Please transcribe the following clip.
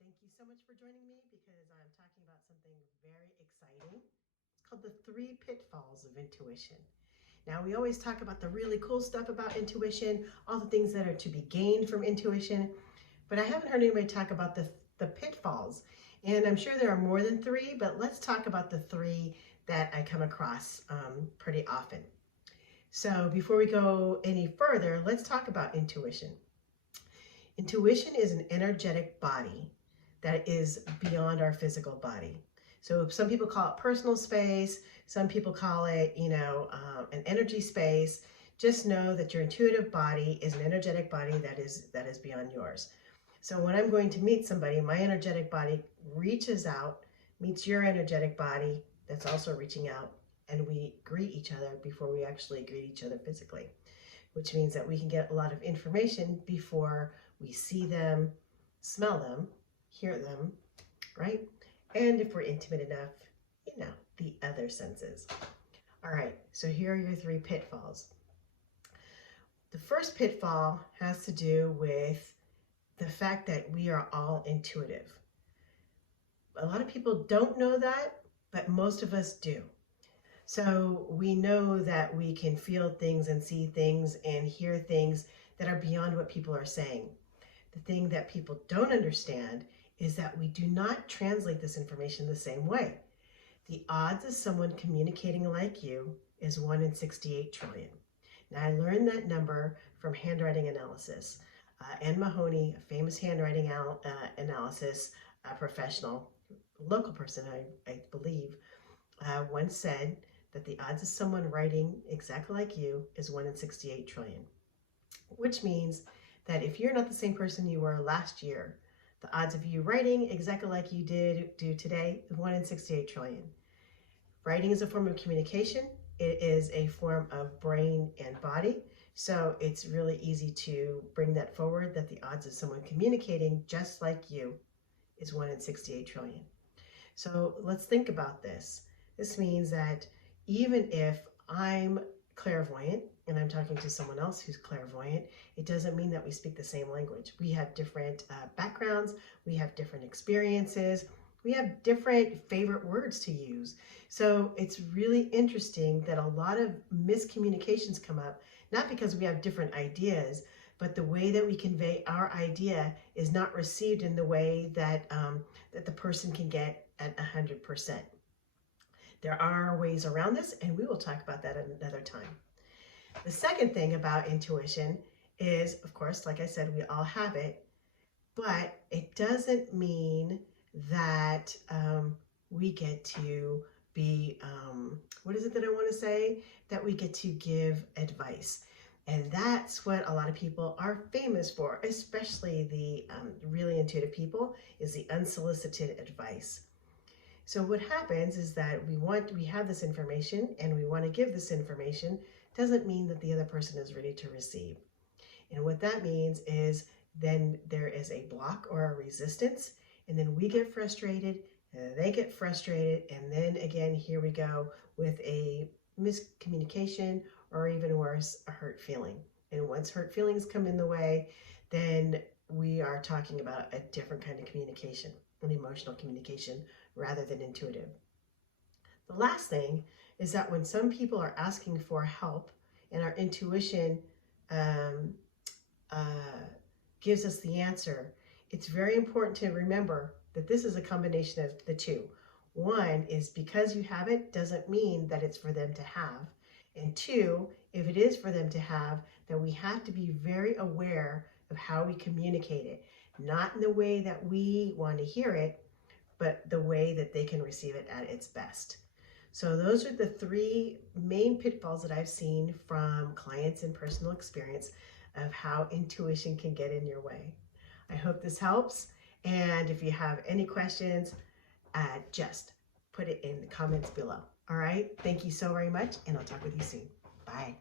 Thank you so much for joining me because I'm talking about something very exciting. It's called the 3 pitfalls of intuition. Now, we always talk about the really cool stuff about intuition, all the things that are to be gained from intuition, but I haven't heard anybody talk about the pitfalls. And I'm sure there are more than 3, but let's talk about the 3 that I come across pretty often. So before we go any further, let's talk about intuition. Intuition is an energetic body that is beyond our physical body. So some people call it personal space. Some people call it, an energy space. Just know that your intuitive body is an energetic body that is beyond yours. So when I'm going to meet somebody, my energetic body reaches out, meets your energetic body that's also reaching out, and we greet each other before we actually greet each other physically, which means that we can get a lot of information before we see them, smell them, hear them, right? And if we're intimate enough, the other senses. All right, so here are your 3 pitfalls. The first pitfall has to do with the fact that we are all intuitive. A lot of people don't know that, but most of us do. So we know that we can feel things and see things and hear things that are beyond what people are saying. The thing that people don't understand is that we do not translate this information the same way. The odds of someone communicating like you is 1 in 68 trillion. Now, I learned that number from handwriting analysis. Anne Mahoney, a famous handwriting analysis professional, local person, I believe, once said that the odds of someone writing exactly like you is 1 in 68 trillion, which means that if you're not the same person you were last year, the odds of you writing exactly like you do today is 1 in 68 trillion. Writing is a form of communication. It is a form of brain and body. So it's really easy to bring that forward, that the odds of someone communicating just like you is 1 in 68 trillion. So let's think about this. This means that even if I'm clairvoyant and I'm talking to someone else who's clairvoyant, it doesn't mean that we speak the same language. We have different backgrounds, we have different experiences, we have different favorite words to use. So it's really interesting that a lot of miscommunications come up, not because we have different ideas, but the way that we convey our idea is not received in the way that that the person can get at 100%. There are ways around this, and we will talk about that at another time. The second thing about intuition is, of course, like I said, we all have it, but it doesn't mean that we get to be, what is it that I want to say? That we get to give advice. And that's what a lot of people are famous for, especially the really intuitive people, is the unsolicited advice. So what happens is that we have this information and we want to give this information. Doesn't mean that the other person is ready to receive. And what that means is then there is a block or a resistance, and then we get frustrated, and they get frustrated, and then again, here we go with a miscommunication, or even worse, a hurt feeling. And once hurt feelings come in the way, then we are talking about a different kind of communication, an emotional communication rather than intuitive. The last thing is that when some people are asking for help and our intuition gives us the answer, it's very important to remember that this is a combination of the two. One is because you have it doesn't mean that it's for them to have. And 2, if it is for them to have, then we have to be very aware of how we communicate it. Not in the way that we want to hear it, but the way that they can receive it at its best. So those are the 3 main pitfalls that I've seen from clients and personal experience of how intuition can get in your way. I hope this helps. And if you have any questions, just put it in the comments below. All right. Thank you so very much, and I'll talk with you soon. Bye.